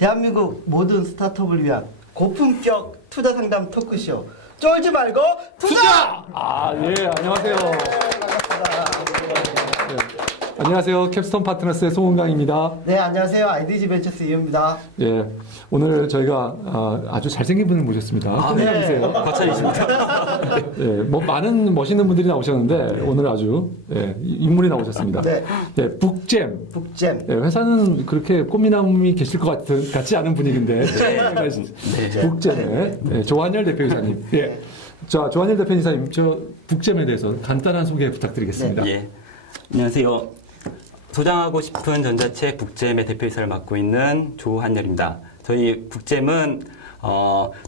대한민국 모든 스타트업을 위한 고품격 투자 상담 토크쇼 쫄지 말고 투자! 예, 안녕하세요. 안녕하세요. 캡스톤 파트너스의 송은강입니다. 네, 안녕하세요. IDG 벤처스 이현입니다. 예, 오늘 저희가 아주 잘생긴 분을 모셨습니다. 네. 과찬이십니다. 예, 뭐 많은 멋있는 분들이 나오셨는데 오늘 아주 인물이 나오셨습니다. 네. 예, 북잼. 예, 회사는 그렇게 꽃미남이 계실 것 같지 않은 분위기인데. 북잼의 조한열 대표이사님. 예. 자, 조한열 대표이사님, 저 북잼에 대해서 간단한 소개 부탁드리겠습니다. 예. 안녕하세요. 소장하고 싶은 전자책 북잼의 대표이사를 맡고 있는 조한열입니다. 저희 북잼은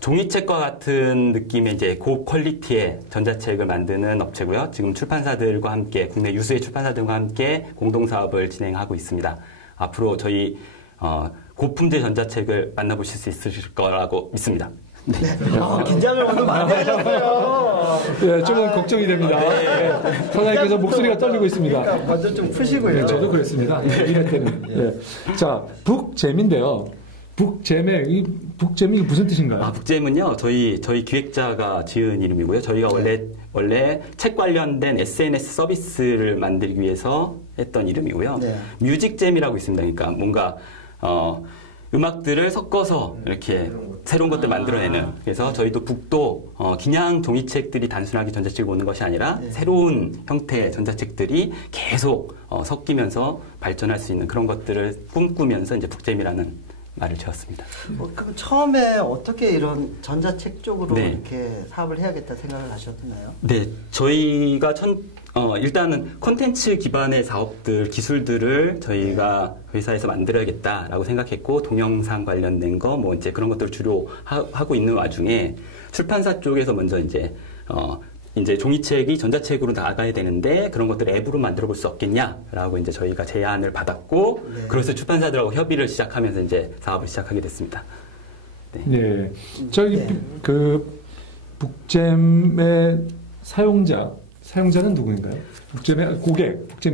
종이책과 같은 느낌의 이제 고퀄리티의 전자책을 만드는 업체고요. 지금 출판사들과 함께 국내 유수의 출판사들과 함께 공동 사업을 진행하고 있습니다. 앞으로 저희 고품질 전자책을 만나보실 수 있으실 거라고 믿습니다. 네. 긴장을 오늘 많이 하셨어요. 예, 조금 걱정이 됩니다. 사장님께서 목소리가 떨리고 있습니다. 그러니까 먼저 좀 푸시고요. 네, 저도 그랬습니다. 이럴 때는. 예. 자, 북잼인데요. 북잼이 무슨 뜻인가요? 북잼은요, 저희 기획자가 지은 이름이고요. 저희가 원래 책 관련된 SNS 서비스를 만들기 위해서 했던 이름이고요. 네. 뮤직잼이라고 있습니다. 그러니까 뭔가, 음악들을 섞어서 이렇게 새로운 것들 만들어내는. 그래서 저희도 북도 그냥 종이책들이 단순하게 전자책을 보는 것이 아니라 새로운 형태의 전자책들이 계속 섞이면서 발전할 수 있는 그런 것들을 꿈꾸면서 이제 북잼이라는 말을 지었습니다. 그럼 처음에 어떻게 이런 전자책 쪽으로 이렇게 사업을 해야겠다 생각을 하셨나요? 네, 저희가 일단은 콘텐츠 기반의 사업들, 기술들을 저희가 회사에서 만들어야겠다라고 생각했고, 동영상 관련된 거, 뭐 이제 그런 것들을 주로 하고 있는 와중에 출판사 쪽에서 먼저 이제 종이책이 전자책으로 나가야 되는데 그런 것들을 앱으로 만들어 볼 수 없겠냐라고 이제 저희가 제안을 받았고, 그래서 출판사들하고 협의를 시작하면서 이제 사업을 시작하게 됐습니다. 네. 저희 그 북잼의 사용자는 누구인가요? 북잼의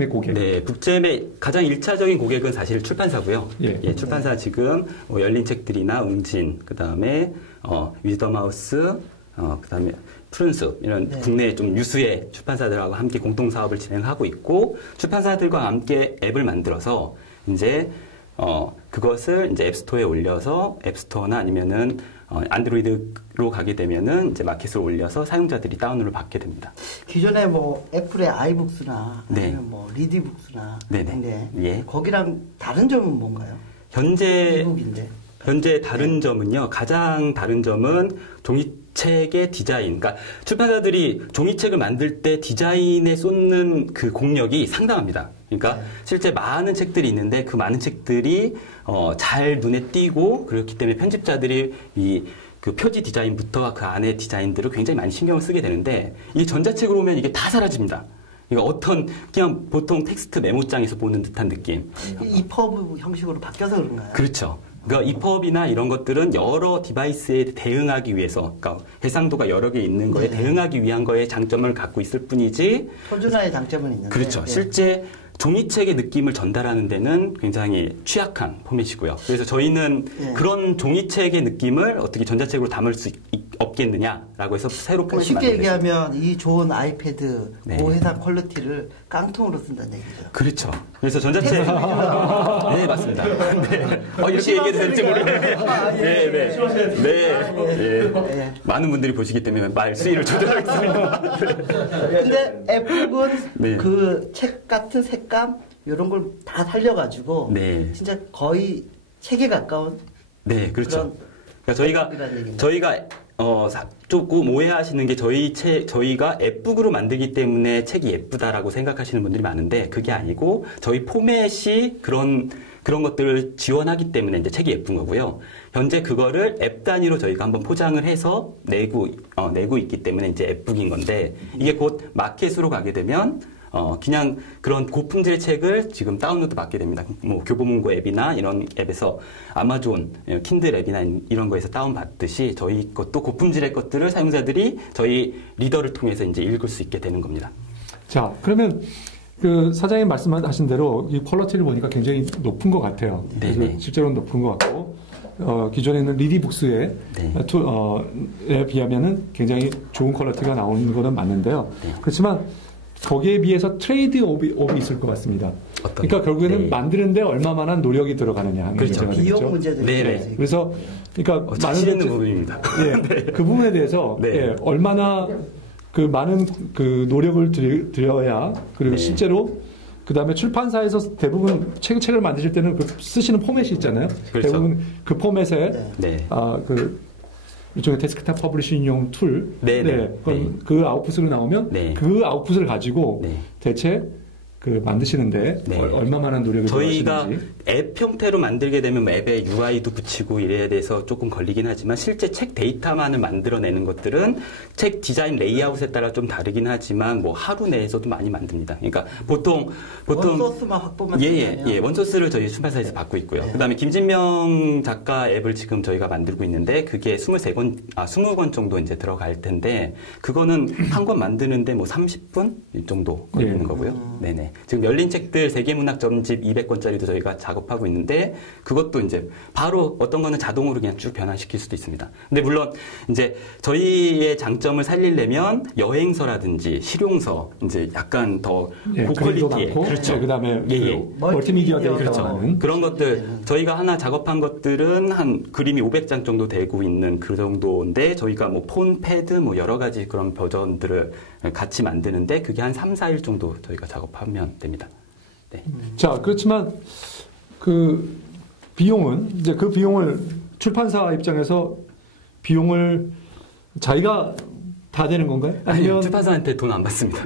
고객. 네, 북잼의 가장 1차적인 고객은 사실 출판사고요. 예, 출판사 지금 열린 책들이나 웅진, 그 다음에 위즈덤하우스, 그 다음에 푸른숲 이런 국내 좀 유수의 출판사들하고 함께 공동 사업을 진행하고 있고, 출판사들과 함께 앱을 만들어서 이제 그것을 이제 앱스토어에 올려서 앱스토어나 아니면은 안드로이드로 가게 되면은 이제 마켓을 올려서 사용자들이 다운로드를 받게 됩니다. 기존에 뭐 애플의 아이북스나 아니면 뭐 리디북스나 거기랑 다른 점은 뭔가요? 현재 이북인데. 다른 점은요. 가장 다른 점은 종이책의 디자인. 그러니까 출판사들이 종이책을 만들 때 디자인에 쏟는 그 공력이 상당합니다. 그러니까 실제 많은 책들이 있는데 그 많은 책들이 잘 눈에 띄고, 그렇기 때문에 편집자들이 그 표지 디자인부터 그 안에 디자인들을 굉장히 많이 신경을 쓰게 되는데, 이 전자책으로 오면 이게 다 사라집니다. 이거 그냥 보통 텍스트 메모장에서 보는 듯한 느낌. EPUB 형식으로 바뀌어서 그런가요? 그렇죠. 그러니까 EPUB이나 이런 것들은 여러 디바이스에 대응하기 위해서, 그러니까 해상도가 여러 개 있는 거에 대응하기 위한 거에 장점을 갖고 있을 뿐이지. 표준화의 장점은 있는데. 그렇죠. 실제 종이책의 느낌을 전달하는 데는 굉장히 취약한 포맷이고요. 그래서 저희는 그런 종이책의 느낌을 어떻게 전자책으로 담을 수 없겠느냐라고 해서 새로 포맷을 쉽게 얘기하면 이 좋은 아이패드 고해상 퀄리티를 깡통으로 쓴다는 얘기죠. 그렇죠. 그래서 전자책 네, 맞습니다. 이렇게 얘기해도 될지 모르겠네요. 많은 분들이 보시기 때문에 말 수위를 조절하겠습니다. 근데 애플은 그 책 같은 색감 이런 걸 다 살려가지고 진짜 거의 책에 가까운. 네, 그렇죠. 그러니까 저희가 조금 오해하시는 게 저희가 앱북으로 만들기 때문에 책이 예쁘다라고 생각하시는 분들이 많은데, 그게 아니고 저희 포맷이 그런 것들을 지원하기 때문에 이제 책이 예쁜 거고요. 현재 그거를 앱 단위로 저희가 한번 포장을 해서 내고 있기 때문에 이제 앱북인 건데, 이게 곧 마켓으로 가게 되면 그냥 그런 고품질의 책을 지금 다운로드 받게 됩니다. 뭐 교보문고 앱이나 이런 앱에서 아마존, 킨들 앱이나 이런 거에서 다운받듯이 저희 것도 고품질의 것들을 사용자들이 저희 리더를 통해서 이제 읽을 수 있게 되는 겁니다. 자, 그러면 그 사장님 말씀하신 대로 이 퀄리티를 보니까 굉장히 높은 것 같아요. 그래서 실제로는 높은 것 같고, 기존에 있는 리디북스에 에 비하면은 굉장히 좋은 퀄리티가 나오는 거는 맞는데요. 그렇지만 거기에 비해서 트레이드업이 있을 것 같습니다. 그러니까 결국에는 만드는데 얼마만한 노력이 들어가느냐 하는 그렇죠. 문제가 되겠죠. 비용 문제도 네. 그래서 그러니까 자신 있는 부분입니다. 그 부분에 대해서 얼마나 그 많은 그 노력을 들여야 그리고 실제로 그 다음에 출판사에서 대부분 책을 만드실 때는 그 쓰시는 포맷이 있잖아요. 그렇죠. 대부분 그 포맷에 그 일종의 데스크탑 퍼블리싱용 툴, 그 아웃풋으로 나오면 그 아웃풋을 가지고 대체 그 만드시는데 얼마만한 노력을 저희가 하시는지. 앱 형태로 만들게 되면 뭐 앱에 UI도 붙이고 이래야 돼서 조금 걸리긴 하지만 실제 책 데이터만을 만들어내는 것들은 책 디자인 레이아웃에 따라 좀 다르긴 하지만 뭐 하루 내에서도 많이 만듭니다. 그러니까 보통 원소스만 확보만 원소스를 저희 출판사에서 받고 있고요. 그다음에 김진명 작가 앱을 지금 저희가 만들고 있는데 그게 20권 정도 이제 들어갈 텐데 그거는 한 권 만드는데 뭐 30분 정도 걸리는 거고요. 네네. 지금 열린 책들 세계문학 전집 200권짜리도 저희가 작업하고 있는데 그것도 이제 바로 어떤 거는 자동으로 그냥 쭉 변환시킬 수도 있습니다. 근데 물론 이제 저희의 장점을 살리려면 여행서라든지 실용서 이제 약간 더 고퀄리티의 그렇죠. 그다음에 멀티미디어 그렇죠. 그런 것들 저희가 하나 작업한 것들은 한 그림이 500장 정도 되고 있는 그 정도인데 저희가 뭐 폰, 패드 뭐 여러 가지 그런 버전들을 같이 만드는데 그게 한 3, 4일 정도 저희가 작업하면 됩니다. 네. 자, 그렇지만 그 비용은 이제 그 비용을 출판사 입장에서 비용을 자기가 다 되는 건가요? 아니면 출판사한테 돈 안 받습니다.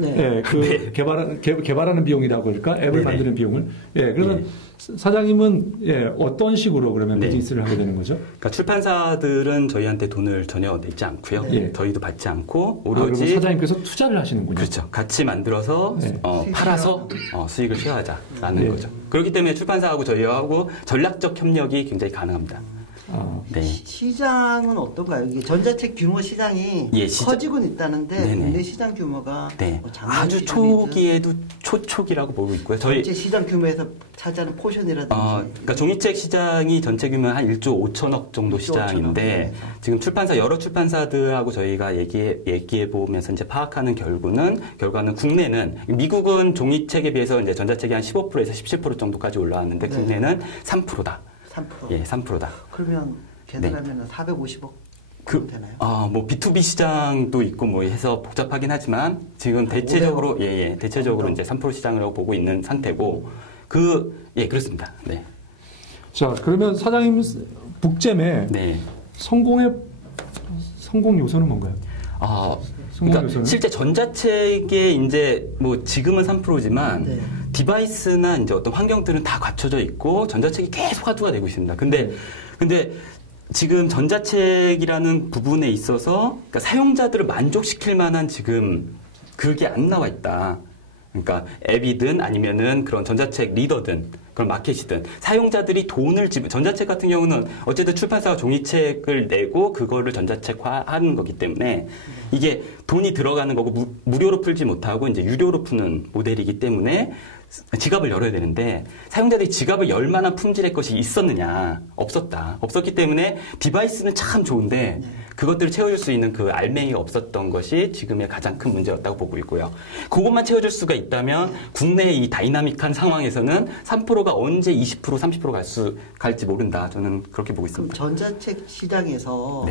개발하는 비용이라고 할까? 앱을 만드는 비용을. 그러면 사장님은 어떤 식으로 그러면 비즈니스를 하게 되는 거죠? 그러니까 출판사들은 저희한테 돈을 전혀 내지 않고요. 저희도 받지 않고 오로지 사장님께서 투자를 하시는군요. 그렇죠. 같이 만들어서 팔아서 수익을 취하자라는 거죠. 그렇기 때문에 출판사하고 저희하고 전략적 협력이 굉장히 가능합니다. 시장은 어떤가요? 이게 전자책 규모 시장이 커지고는 있다는데 국내 시장 규모가 뭐 아주 초기에도 초기라고 보고 있고요. 전체 시장 규모에서 차지하는 포션이라든지 그러니까 종이책 시장이 전체 규모는 한 1조 5천억 정도 시장인데 지금 여러 출판사들하고 저희가 얘기해 보면서 이제 파악하는 결과는 국내는 미국은 종이책에 비해서 이제 전자책이 한 15%에서 17% 정도까지 올라왔는데 국내는 3%다. 3%? 3%다. 그러면 계산하면 450억 되나요? 뭐 B2B 시장도 있고 뭐 해서 복잡하긴 하지만 지금 대체적으로 대체적으로 이제 3% 시장이라고 보고 있는 상태고 그렇습니다. 네. 자, 그러면 사장님 북잼의 성공 요소는 뭔가요? 그러니까 실제 전자책에 이제 뭐 지금은 3%지만 디바이스나 이제 어떤 환경들은 다 갖춰져 있고 전자책이 계속 화두가 되고 있습니다. 근데 지금 전자책이라는 부분에 있어서 그러니까 사용자들을 만족시킬 만한 지금 그게 안 나와 있다. 그러니까 앱이든 아니면은 그런 전자책 리더든 그런 마켓이든 사용자들이 돈을 전자책 같은 경우는 어쨌든 출판사가 종이책을 내고 그거를 전자책화하는 거기 때문에 이게 돈이 들어가는 거고 무료로 풀지 못하고 이제 유료로 푸는 모델이기 때문에 지갑을 열어야 되는데 사용자들이 지갑을 열 만한 품질의 것이 있었느냐? 없었다. 없었기 때문에 디바이스는 참 좋은데 그것들을 채워줄 수 있는 그 알맹이가 없었던 것이 지금의 가장 큰 문제였다고 보고 있고요. 그것만 채워줄 수가 있다면 국내의 이 다이나믹한 상황에서는 3%가 언제 20%, 30% 갈지 모른다. 저는 그렇게 보고 있습니다. 그럼 전자책 시장에서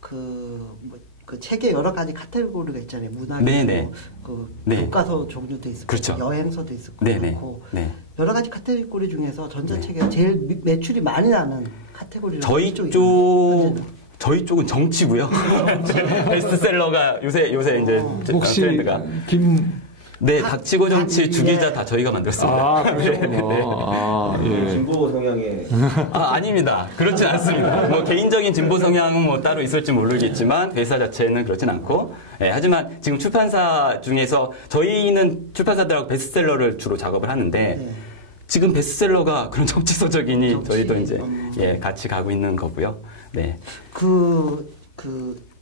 그 책의 여러 가지 카테고리가 있잖아요. 문학이고 교과서 종류도 있고 여행서도 있고 그렇고 여러 가지 카테고리 중에서 전자책이 제일 매출이 많이 나는 카테고리는 저희 쪽은 정치고요. 베스트셀러가 요새 이제 혹시 트렌드가 닥치고 정치 주기자 다 저희가 만들었습니다. 그렇군요. 진보 성향의 아닙니다. 그렇진 않습니다. 뭐 개인적인 진보 성향은 뭐 따로 있을지 모르겠지만 회사 자체는 그렇진 않고 하지만 지금 출판사 중에서 저희는 출판사들하고 베스트셀러를 주로 작업을 하는데 지금 베스트셀러가 그런 정치 서적이니 저희도 이제 같이 가고 있는 거고요.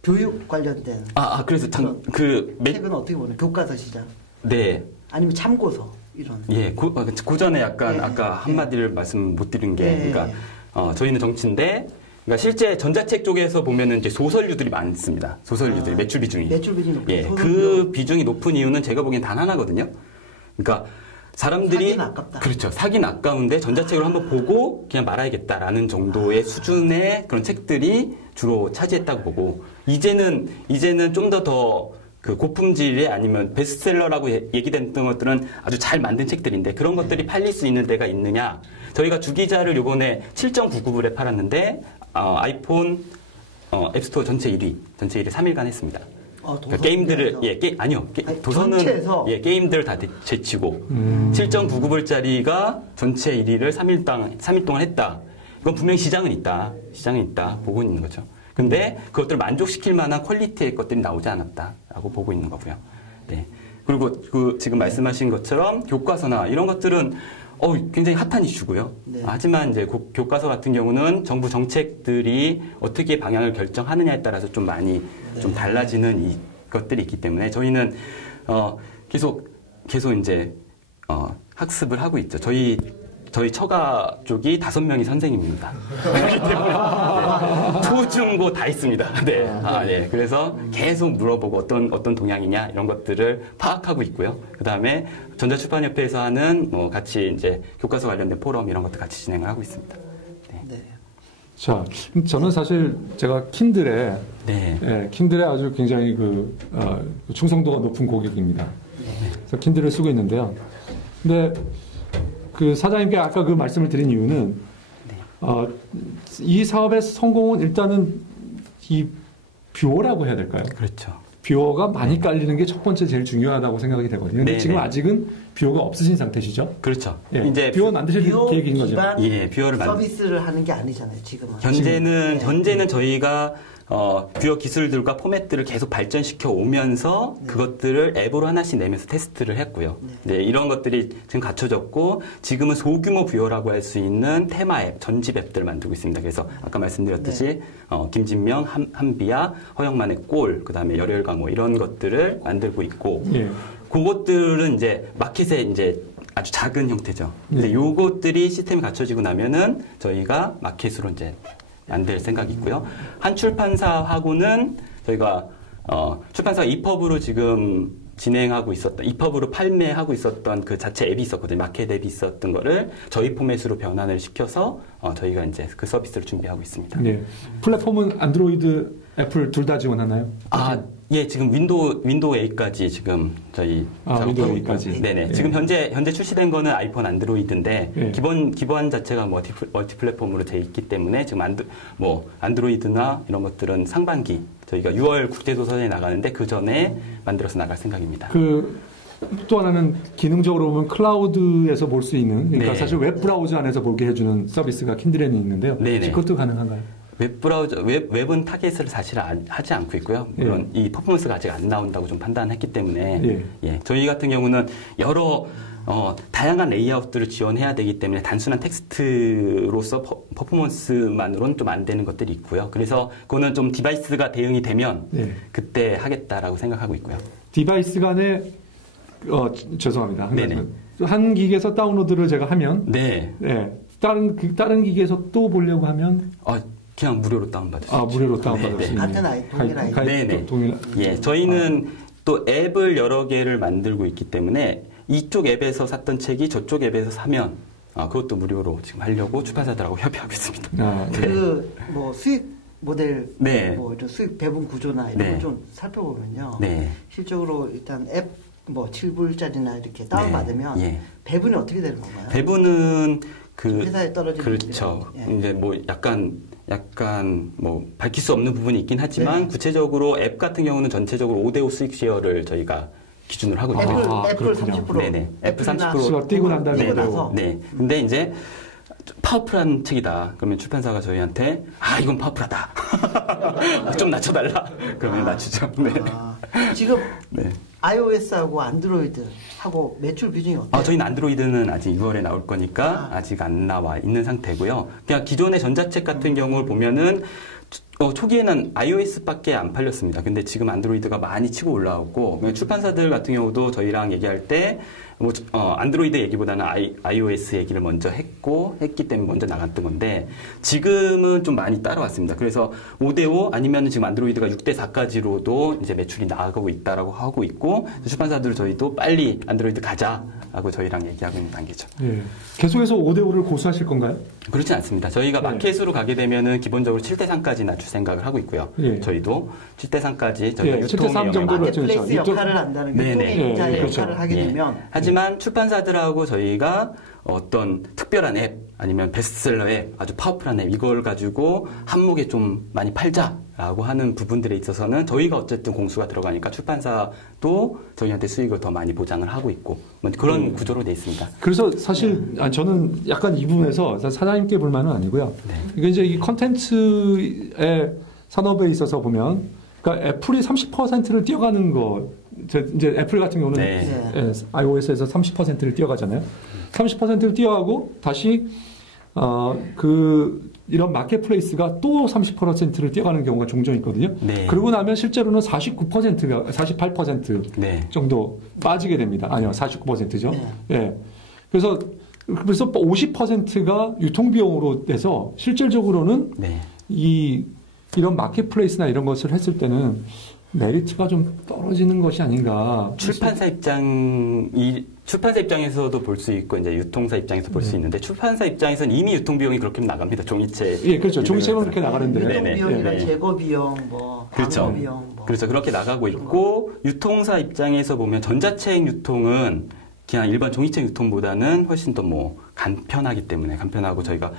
교육 관련된 그래서 책은 어떻게 보나요? 교과서 시장. 아니면 참고서 이런. 고전에 약간 아까 한마디를 말씀 못 드린 게 그러니까 저희는 정치인데 그러니까 실제 전자책 쪽에서 보면은 이제 소설류들이 많습니다. 소설류들이 매출 비중이. 매출 비중이 높은. 예, 그 비중이 높은 이유는 제가 보기엔 단 하나거든요. 그러니까 사람들이 사기는 아깝다. 그렇죠. 사기는 아까운데 전자책으로 한번 보고 그냥 말아야겠다라는 정도의 수준의 그런 책들이 주로 차지했다고 보고 이제는 좀 더 그 고품질의 아니면 베스트셀러라고 얘기됐던 것들은 아주 잘 만든 책들인데 그런 것들이 팔릴 수 있는 데가 있느냐? 저희가 주기자를 요번에 7.99불에 팔았는데 아이폰 앱스토어 전체 1위 3일간 했습니다. 그러니까 게임들을 도서는 전체에서? 게임들 다 제치고 7.99불짜리가 전체 1위를 3일 동안 했다. 이건 분명히 시장은 있다 보고 있는 거죠. 근데 그것들을 만족시킬 만한 퀄리티의 것들이 나오지 않았다라고 보고 있는 거고요. 네. 그리고 그 지금 말씀하신 것처럼 교과서나 이런 것들은 굉장히 핫한 이슈고요. 네. 하지만 이제 교과서 같은 경우는 정부 정책들이 어떻게 방향을 결정하느냐에 따라서 좀 많이 좀 달라지는 것들이 있기 때문에 저희는 계속 이제 학습을 하고 있죠. 저희 처가 쪽이 5명이 선생님입니다. 그렇기 때문에 초중고 다 있습니다. 네. 네. 그래서 계속 물어보고 어떤 동향이냐 이런 것들을 파악하고 있고요. 그 다음에 전자출판협회에서 하는 같이 이제 교과서 관련된 포럼 이런 것도 같이 진행을 하고 있습니다. 네. 네. 자, 저는 사실 제가 킨들에 아주 굉장히 충성도가 높은 고객입니다. 그래서 킨들을 쓰고 있는데요. 근데 그 사장님께 아까 그 말씀을 드린 이유는 이 사업의 성공은 일단은 이 뷰어라고 해야 될까요? 그렇죠. 뷰어가 많이 깔리는 게 첫 번째 제일 중요하다고 생각이 되거든요. 근데 지금 아직은 뷰어가 없으신 상태시죠? 그렇죠. 예, 이제 뷰어 만드실 계획인 거죠? 예, 뷰어를 서비스를 하는 게 아니잖아요. 지금은. 현재는 저희가 뷰어 기술들과 포맷들을 계속 발전시켜 오면서 그것들을 앱으로 하나씩 내면서 테스트를 했고요. 네, 이런 것들이 지금 갖춰졌고 지금은 소규모 뷰어라고 할 수 있는 테마 앱, 전집 앱들을 만들고 있습니다. 그래서 아까 말씀드렸듯이 김진명, 한비야, 허영만의 꼴, 그다음에 열혈 강호 이런 것들을 만들고 있고 그것들은 이제 마켓에 이제 아주 작은 형태죠. 근데 요것들이 시스템이 갖춰지고 나면은 저희가 마켓으로 이제 만들 생각이 있고요. 한 출판사하고는 저희가 출판사 EPUB으로 지금 진행하고 있었던, EPUB으로 판매하고 있었던 그 자체 앱이 있었거든요. 마켓 앱이 있었던 거를 저희 포맷으로 변환을 시켜서 저희가 이제 그 서비스를 준비하고 있습니다. 네. 플랫폼은 안드로이드, 애플 둘 다 지원하나요? 예, 지금 윈도우 8까지 지금 저희 윈도우 8까지. 네네. 지금 현재 출시된 거는 아이폰, 안드로이드인데 기본 자체가 멀티 플랫폼으로 돼 있기 때문에 지금 안드로이드나 이런 것들은 상반기 저희가 6월 국제도서관에 나가는데 그 전에 만들어서 나갈 생각입니다. 또 하나는 기능적으로 보면 클라우드에서 볼 수 있는 그러니까 사실 웹 브라우저 안에서 보게 해주는 서비스가 킨들에는 있는데요. 그것도 가능한가요? 웹은 타겟을 사실 하지 않고 있고요. 물론 이 퍼포먼스가 아직 안 나온다고 좀 판단했기 때문에 저희 같은 경우는 여러 다양한 레이아웃들을 지원해야 되기 때문에 단순한 텍스트로서 퍼포먼스만으로는 좀 안 되는 것들이 있고요. 그래서 그거는 좀 디바이스가 대응이 되면 그때 하겠다라고 생각하고 있고요. 디바이스 간에 죄송합니다. 한 기기에서 다운로드를 제가 하면 다른 기기에서 또 보려고 하면 그냥 무료로 다운받을 수 있죠. 무료로 다운받을 수 있는. 같은 동일 아이폰. 저희는 또 앱을 여러 개를 만들고 있기 때문에 이쪽 앱에서 샀던 책이 저쪽 앱에서 사면 그것도 무료로 지금 하려고 출판사들하고 협의하고 있습니다. 수익 모델, 수익 배분 구조나 이런 걸 좀 살펴보면요. 실적으로 일단 앱 7불짜리나 이렇게 다운받으면 배분이 어떻게 되는 건가요? 배분은 회사에 떨어지는 그렇죠. 이제 약간 밝힐 수 없는 부분이 있긴 하지만 구체적으로 앱 같은 경우는 전체적으로 5대5 수익 쉐어를 저희가 기준으로 하고 있습니다. 애플 30%. 네네. 애플 30% 뛰고 난 다음에. 네. 근데 이제 파워풀한 책이다. 그러면 출판사가 저희한테 이건 파워풀하다. 좀 낮춰달라. 그러면 낮추죠. 네. 지금 iOS하고 안드로이드하고 매출 비중이 어때요? 저희는 안드로이드는 아직 6월에 나올 거니까 아직 안 나와 있는 상태고요. 그냥 기존의 전자책 같은 경우를 보면은 초기에는 iOS밖에 안 팔렸습니다. 근데 지금 안드로이드가 많이 치고 올라오고 출판사들 같은 경우도 저희랑 얘기할 때 안드로이드 얘기보다는 iOS 얘기를 먼저 했기 때문에 먼저 나갔던 건데 지금은 좀 많이 따라왔습니다. 그래서 5대5 아니면 지금 안드로이드가 6대4까지로도 이제 매출이 나가고 있다라고 하고 있고 출판사들 저희도 빨리 안드로이드 가자라고 저희랑 얘기하고 있는 단계죠. 예. 계속해서 5대5를 고수하실 건가요? 그렇지 않습니다. 저희가 마켓으로 가게 되면은 기본적으로 7대3까지 낮출 생각을 하고 있고요. 저희도 7대3까지 저희가 유통의 7대3 정도로 마켓플레이스 역할을 한다는 유통의 역할을 하게 되면 하지만 출판사들하고 저희가 어떤 특별한 앱 아니면 베스트셀러 앱 아주 파워풀한 앱 이걸 가지고 한목에 좀 많이 팔자라고 하는 부분들에 있어서는 저희가 어쨌든 공수가 들어가니까 출판사도 저희한테 수익을 더 많이 보장을 하고 있고 그런 구조로 돼 있습니다. 그래서 사실 저는 약간 이 부분에서 사장님께 불만은 아니고요. 이게 이제 이 컨텐츠의 산업에 있어서 보면 그러니까 애플이 30%를 뛰어가는 거 이제 애플 같은 경우는 iOS에서 30%를 뛰어가잖아요. 30%를 뛰어가고 다시 이런 마켓플레이스가 또 30%를 뛰어가는 경우가 종종 있거든요. 그러고 나면 실제로는 49%가 48% 정도 빠지게 됩니다. 아니요, 49%죠. 그래서 50%가 유통비용으로 돼서 실질적으로는 이런 마켓플레이스나 이런 것을 했을 때는 메리트가 좀 떨어지는 것이 아닌가. 출판사 입장에서도 볼 수 있고 이제 유통사 입장에서 볼 수 있는데 출판사 입장에서는 이미 유통비용이 그렇게 나갑니다. 종이책. 예, 그렇죠. 종이책은 그렇게 나가는데. 유통비용이나 제거비용, 방어비용. 그렇죠. 그렇게 나가고 있고 유통사 입장에서 보면 전자책 유통은 그냥 일반 종이책 유통보다는 훨씬 더 간편하기 때문에 간편하고 저희가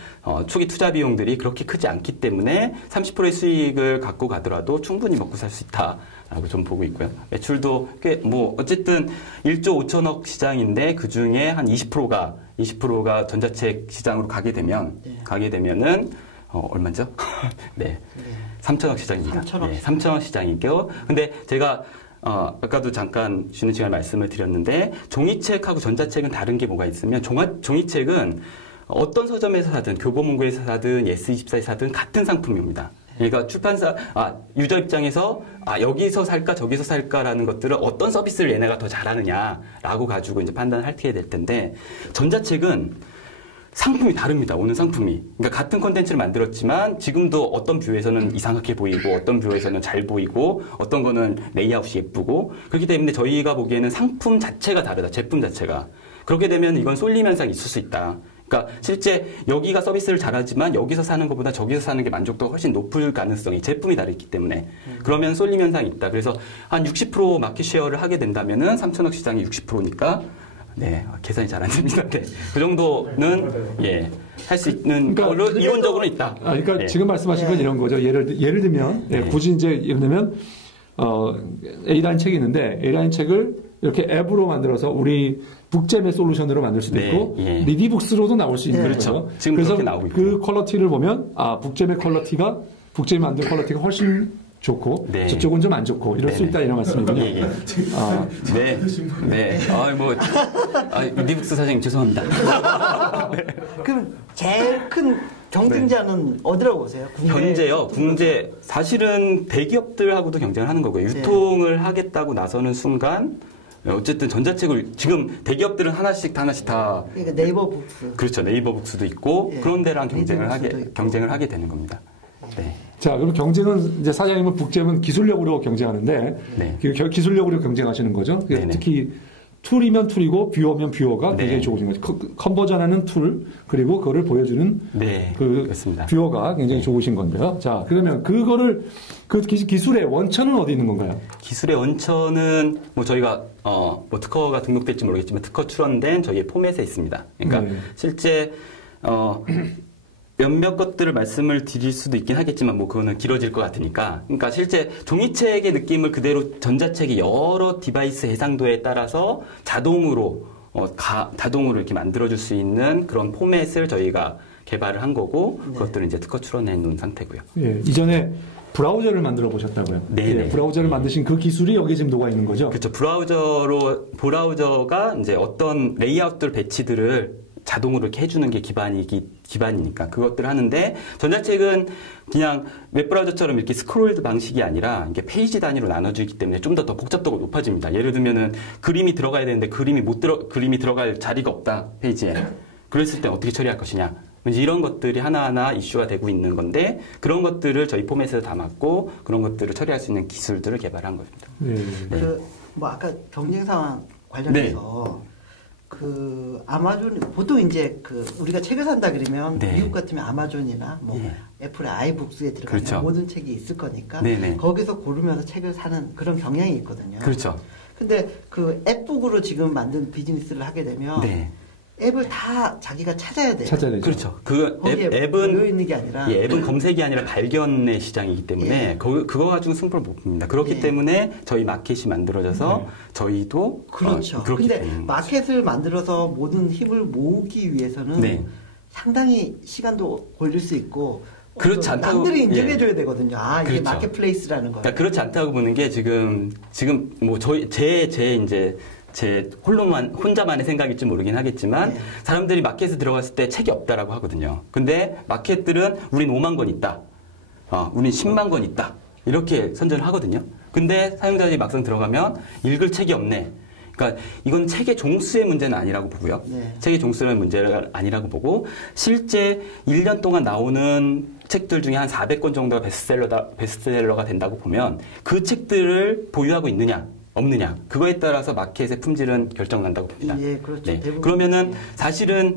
초기 투자 비용들이 그렇게 크지 않기 때문에 30%의 수익을 갖고 가더라도 충분히 먹고 살 수 있다라고 좀 보고 있고요. 매출도 꽤 어쨌든 1조 5천억 시장인데 그 중에 한 20%가 전자책 시장으로 가게 되면은 얼마죠? 3천억 시장입니다. 3천억 시장이고 근데 제가 아까도 잠깐 쉬는 시간에 말씀을 드렸는데 종이책하고 전자책은 다른 게 뭐가 있으면 종이책은 어떤 서점에서 사든 교보문고에서 사든 예스24에서 사든 같은 상품입니다. 그러니까 출판사 유저 입장에서 여기서 살까 저기서 살까라는 것들을 어떤 서비스를 얘네가 더 잘하느냐라고 가지고 이제 판단을 하게 될 텐데 전자책은 상품이 다릅니다. 오는 상품이. 그러니까 같은 콘텐츠를 만들었지만 지금도 어떤 뷰에서는 이상하게 보이고 어떤 뷰에서는 잘 보이고 어떤 거는 레이아웃이 예쁘고 그렇기 때문에 저희가 보기에는 상품 자체가 다르다. 제품 자체가. 그렇게 되면 이건 쏠림 현상이 있을 수 있다. 그러니까 실제 여기가 서비스를 잘하지만 여기서 사는 것보다 저기서 사는 게 만족도가 훨씬 높을 가능성이 제품이 다르기 때문에 그러면 쏠림 현상이 있다. 그래서 한 60% 마켓 쉐어를 하게 된다면은 3천억 시장이 60%니까 계산이 잘 안 됩니다. 그 정도는 할 수 있는 걸로 이론적으로 있다. 그러니까 지금 말씀하신 건 이런 거죠. 예를 들면 굳이 이제 예를 들면 A라는 책이 있는데 A라는 책을 이렇게 앱으로 만들어서 우리 북잼의 솔루션으로 만들 수도 있고 리디북스로도 나올 수 있는 거죠. 그래서 그 퀄리티를 보면 북잼의 퀄리티가 북잼이 만든 퀄리티가 훨씬 좋고 저쪽은 좀 안 좋고 이럴 수 있다 이런 말씀이군요. 리북스 사장님 죄송합니다. 그럼 제일 큰 경쟁자는 어디라고 보세요? 현재요. 국제 사실은 대기업들하고도 경쟁을 하는 거고요. 유통을 하겠다고 나서는 순간 어쨌든 전자책을 지금 대기업들은 하나씩 다 그러니까 네이버 북스 그렇죠. 네이버 북스도 있고 그런 데랑 경쟁을 하게 되는 겁니다. 자, 그럼 경쟁은 이제 사장님은 북잼은 기술력으로 경쟁하는데 기술력으로 경쟁하시는 거죠. 특히 툴이면 툴이고 뷰어면 뷰어가 굉장히 좋으신 거죠. 컨버전하는 툴 그리고 그거를 보여주는 그렇습니다. 뷰어가 굉장히 좋으신 건데요. 자, 그러면 그거를 그 기술의 원천은 어디 있는 건가요? 기술의 원천은 저희가 특허가 등록될지 모르겠지만 특허 출원된 저희의 포맷에 있습니다. 그러니까 실제 몇몇 것들을 말씀을 드릴 수도 있긴 하겠지만 그거는 길어질 것 같으니까 그러니까 실제 종이책의 느낌을 그대로 전자책의 여러 디바이스 해상도에 따라서 자동으로 이렇게 만들어줄 수 있는 그런 포맷을 저희가 개발을 한 거고 그것들을 이제 특허 출원해 놓은 상태고요. 이전에 브라우저를 만들어 보셨다고요? 브라우저를 만드신 그 기술이 여기에 지금 녹아 있는 거죠? 그렇죠. 브라우저가 이제 어떤 레이아웃들 배치들을 자동으로 이렇게 해주는 게 기반이기 기반이니까 그것들을 하는데 전자책은 그냥 웹브라우저처럼 이렇게 스크롤 방식이 아니라 이게 페이지 단위로 나눠지기 때문에 좀 더 복잡도가 높아집니다. 예를 들면은 그림이 들어가야 되는데 그림이 들어갈 자리가 없다 페이지에. 그랬을 때 어떻게 처리할 것이냐. 이런 것들이 하나하나 이슈가 되고 있는 건데 그런 것들을 저희 포맷에서 담았고 그런 것들을 처리할 수 있는 기술들을 개발한 겁니다. 네. 뭐 아까 경쟁 상황 관련해서 그 아마존 보통 이제 그 우리가 책을 산다 그러면 미국 같으면 아마존이나 뭐 애플의 아이북스에 들어가는 그렇죠. 모든 책이 있을 거니까 거기서 고르면서 책을 사는 그런 경향이 있거든요. 그렇죠. 근데 그 앱북으로 지금 만든 비즈니스를 하게 되면 앱을 다 자기가 찾아야 돼요. 찾아야 되죠. 그렇죠. 그 앱은 있는 게 아니라 앱은 검색이 아니라 발견의 시장이기 때문에 그거 가지고 승부를 못 봅니다. 그렇기 때문에 저희 마켓이 만들어져서 저희도 그렇죠. 근데 마켓을 만들어서 모든 힘을 모으기 위해서는 상당히 시간도 걸릴 수 있고 그렇지 않다고 남들이 인정해줘야 되거든요. 아 이게 그렇죠. 마켓플레이스라는 거. 그러니까 그렇지 않다고 보는 게 지금 뭐 제 혼자만의 생각일지 모르긴 하겠지만 사람들이 마켓에 들어갔을 때 책이 없다라고 하거든요. 근데 마켓들은 우린 5만 권 있다. 우린 10만 권 있다. 이렇게 선전을 하거든요. 근데 사용자들이 막상 들어가면 읽을 책이 없네. 그러니까 이건 책의 종수의 문제는 아니라고 보고요. 책의 종수는 문제가 아니라고 보고 실제 1년 동안 나오는 책들 중에 한 400권 정도가 베스트셀러가 된다고 보면 그 책들을 보유하고 있느냐 없느냐 그거에 따라서 마켓의 품질은 결정난다고 봅니다. 그렇죠. 그러면은 사실은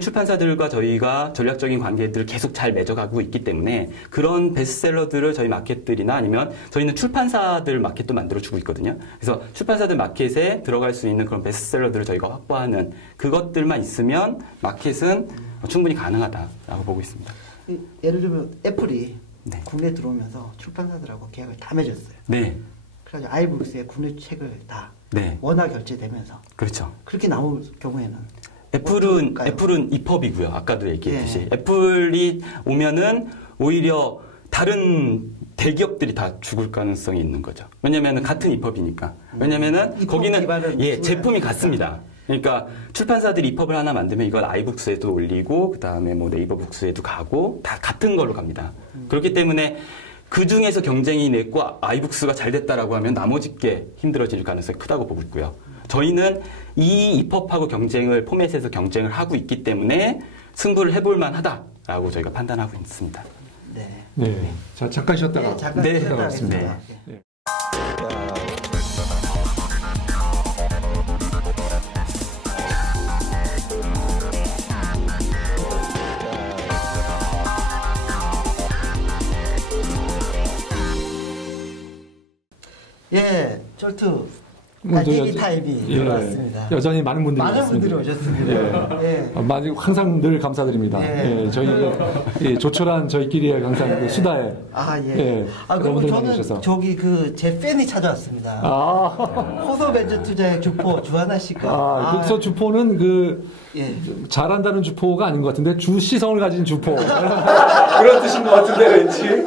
출판사들과 저희가 전략적인 관계들을 계속 잘 맺어가고 있기 때문에 그런 베스트셀러들을 저희 마켓들이나 아니면 저희는 출판사들 마켓도 만들어주고 있거든요. 그래서 출판사들 마켓에 들어갈 수 있는 그런 베스트셀러들을 저희가 확보하는 그것들만 있으면 마켓은 충분히 가능하다라고 보고 있습니다. 예를 들면 애플이 국내에 들어오면서 출판사들하고 계약을 다 맺었어요. 그래서 아이북스에 국내 책을 다 원화 결제되면서 그렇죠. 그렇게 나올 경우에는 애플은 EPUB이고요. 아까도 얘기했듯이 애플이 오면은 오히려 다른 대기업들이 다 죽을 가능성이 있는 거죠. 왜냐면은 같은 EPUB이니까. 왜냐면은 거기는 제품이 같습니다. 그러니까 출판사들이 EPUB을 하나 만들면 이걸 아이북스에도 올리고 그다음에 뭐 네이버 북스에도 가고 다 같은 걸로 갑니다. 그렇기 때문에 그 중에서 경쟁이 냈고 아이북스가 잘 됐다라고 하면 나머지 게 힘들어질 가능성이 크다고 보고 있고요. 저희는 이 EPUB하고 포맷에서 경쟁을 하고 있기 때문에 승부를 해볼 만하다라고 저희가 판단하고 있습니다. 자, 잠깐 쉬었다가 하겠습니다. 쫄투 얘기 타임이 들어왔습니다. 여전히 많은 분들이 오셨습니다. 많이 항상 늘 감사드립니다. 저희 조촐한 저희끼리의 항상 그 수다에. 그리고 저는 저기 제 팬이 찾아왔습니다. 호소벤처투자의 주포 주하나 씨가. 그래서 주포는 잘한다는 주포가 아닌 것 같은데 주시성을 가진 주포 그런 뜻인 것 같은데 왠지.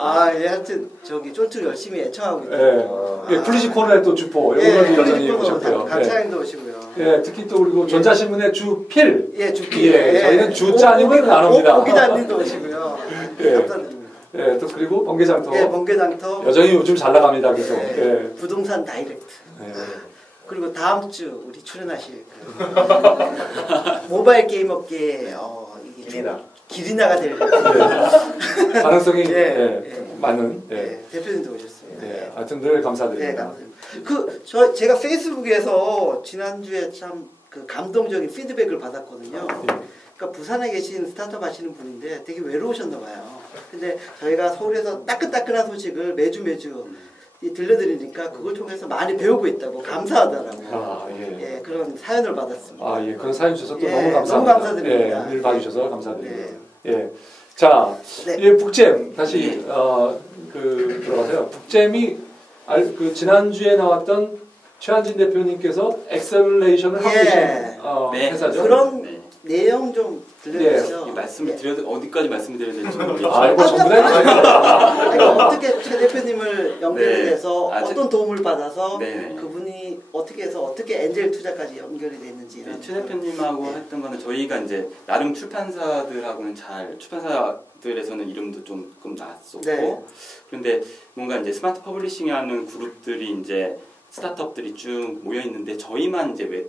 하여튼 쫄투 열심히 애청하고 있거든요. 플리시 코너의 또 주포 이런 여전히 오셨고요. 강차장도 오시고요. 특히 또 그리고 전자신문의 주필. 주필. 저희는 주자 아니면 안 옵니다. 오기자님도 오시고요. 감사드립니다. 또 그리고 번개장터. 번개장터. 여전히 요즘 잘 나갑니다. 계속. 부동산 다이렉트. 그리고 다음 주 우리 출연하실 모바일 게임 업계에 길이나가 될 가능성이 많은 대표님도 오셨습니다. 하여튼 늘 감사드립니다. 제가 페이스북에서 지난주에 참 감동적인 피드백을 받았거든요. 그러니까 부산에 계신 스타트업 하시는 분인데 되게 외로우셨나 봐요. 근데 저희가 서울에서 따끈따끈한 소식을 매주 들려드리니까 그걸 통해서 많이 배우고 있다고 감사하다라고 그런 사연을 받았습니다. 그런 사연 주셔서 또 너무 감사합니다. 너무 감사드립니다. 늘 봐주셔서 감사드립니다. 자, 북잼 다시 들어가세요. 북잼이 지난주에 나왔던 최한진 대표님께서 엑셀레이션을 하고 계신 회사죠. 그런 내용 좀 들려주시죠. 어디까지 말씀을 드려야 될지 모르겠어요. 이거 전부 다 어떻게 최 대표님을 연결해서 어떤 도움을 받아서 그분이 어떻게 해서 어떻게 엔젤 투자까지 연결이 됐는지. 최 대표님하고 했던 거는 저희가 이제 나름 출판사들하고는 출판사들에서는 이름도 조금 나왔었고 그런데 뭔가 이제 스마트 퍼블리싱이라는 그룹들이 이제 스타트업들이 쭉 모여 있는데 저희만 이제 왜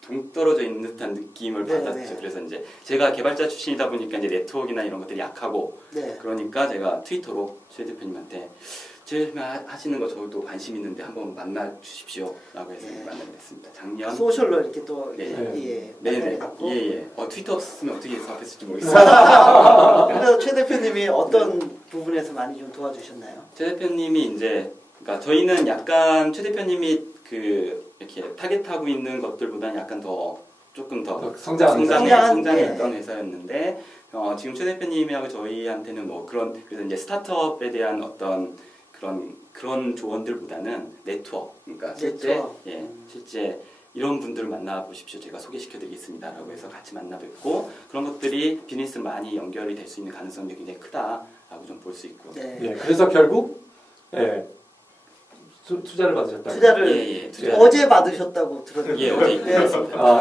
동떨어져 있는 듯한 느낌을 받았죠. 그래서 이제 제가 개발자 출신이다 보니까 이제 네트워크나 이런 것들이 약하고 그러니까 제가 트위터로 최 대표님한테 제일 하시는 거 저도 관심 있는데 한번 만나 주십시오 라고 해서 만나게 됐습니다. 작년 소셜로 이렇게 또 트위터 없으면 어떻게 사업했을지 모르겠어요. 그래서 최 대표님이 어떤 부분에서 많이 좀 도와주셨나요? 최 대표님이 이제 그러니까 저희는 약간 최 대표님이 이렇게 타겟하고 있는 것들보다는 약간 조금 더 성장했던 회사였는데 지금 최 대표님하고 저희한테는 뭐 그래서 이제 스타트업에 대한 어떤 그런 조언들보다는 네트워크, 그러니까 실제 이런 분들을 만나 보십시오. 제가 소개시켜드리겠습니다라고 해서 같이 만나 뵙고 그런 것들이 비즈니스 많이 연결이 될 수 있는 가능성이 굉장히 크다라고 좀 볼 수 있고. 그래서 결국 투자를 받으셨다고? 투자를 어제 받으셨다고 들었는데. 어제 입금했습니다.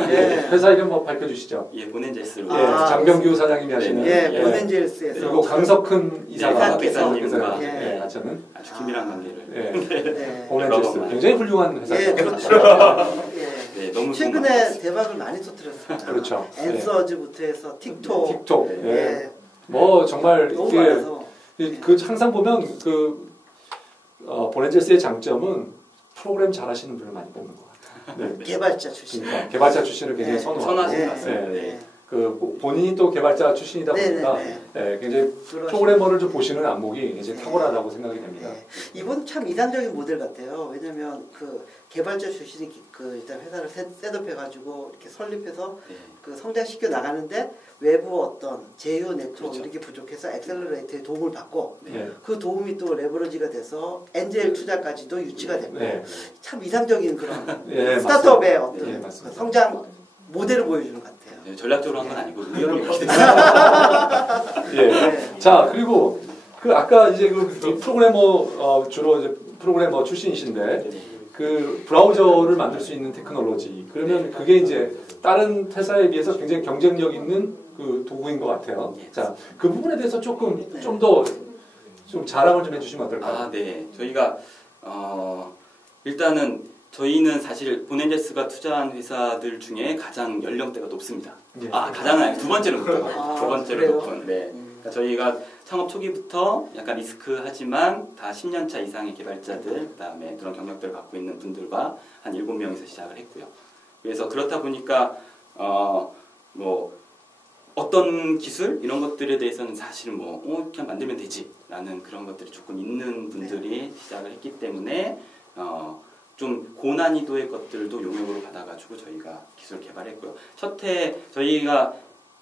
회사 이름 뭐 밝혀주시죠. 보넨젤스로. 장병규 사장님이 하시는. 보넨젤스에서. 그리고 강석훈 이사가 회사님과 저는 아주 긴밀한 관계를. 보넨젤스 굉장히 훌륭한 회사죠. 그렇죠. 너무 최근에 대박을 많이 터뜨렸습니다. 그렇죠. 앤서즈부터 해서 틱톡. 뭐 정말 너무 많아서. 항상 보면 보넨젤스의 장점은 프로그램 잘하시는 분을 많이 뽑는 것 같아요. 개발자 출신. 개발자 출신을 굉장히 선호하는 것 같아요. 본인이 또 개발자 출신이다 보니까 굉장히 프로그래머를 좀 보시는 안목이 이제 탁월하다고 생각이 됩니다. 이분 참 이상적인 모델 같아요. 왜냐하면 개발자 출신이 일단 회사를 셋업해가지고 이렇게 설립해서 성장시켜 나가는데 외부 어떤 제휴 네트워크 이렇게 부족해서 엑셀러레이터의 도움을 받고 그 도움이 또 레버리지가 돼서 엔젤 투자까지도 유치가 되고 참 이상적인 그런 스타트업의 어떤 성장 모델을 보여주는 것 같아요. 전략적으로 한 건 아니고 우연히 그렇게 자, 그리고 아까 이제 프로그래머 주로 이제 프로그래머 출신이신데 브라우저를 만들 수 있는 테크놀로지 그러면 그게 이제 다른 회사에 비해서 굉장히 경쟁력 있는 도구인 것 같아요. 자, 그 부분에 대해서 조금 좀 더 좀 자랑을 좀 해주시면 어떨까요? 저희가 일단은 저희는 사실 보넨젤스가 투자한 회사들 중에 가장 연령대가 높습니다. 가장은 아니고 두 번째로 높아요. 두 번째로 높은. 그러니까 저희가 창업 초기부터 약간 리스크하지만 다 10년차 이상의 개발자들, 그다음에 그런 경력들을 갖고 있는 분들과 한 7명에서 시작을 했고요. 그래서 그렇다 보니까 뭐 어떤 기술 이런 것들에 대해서는 사실 그냥 만들면 되지라는 그런 것들이 조금 있는 분들이 시작을 했기 때문에 좀 고난이도의 것들도 용역으로 받아가지고 저희가 기술 개발했고요. 첫해 저희가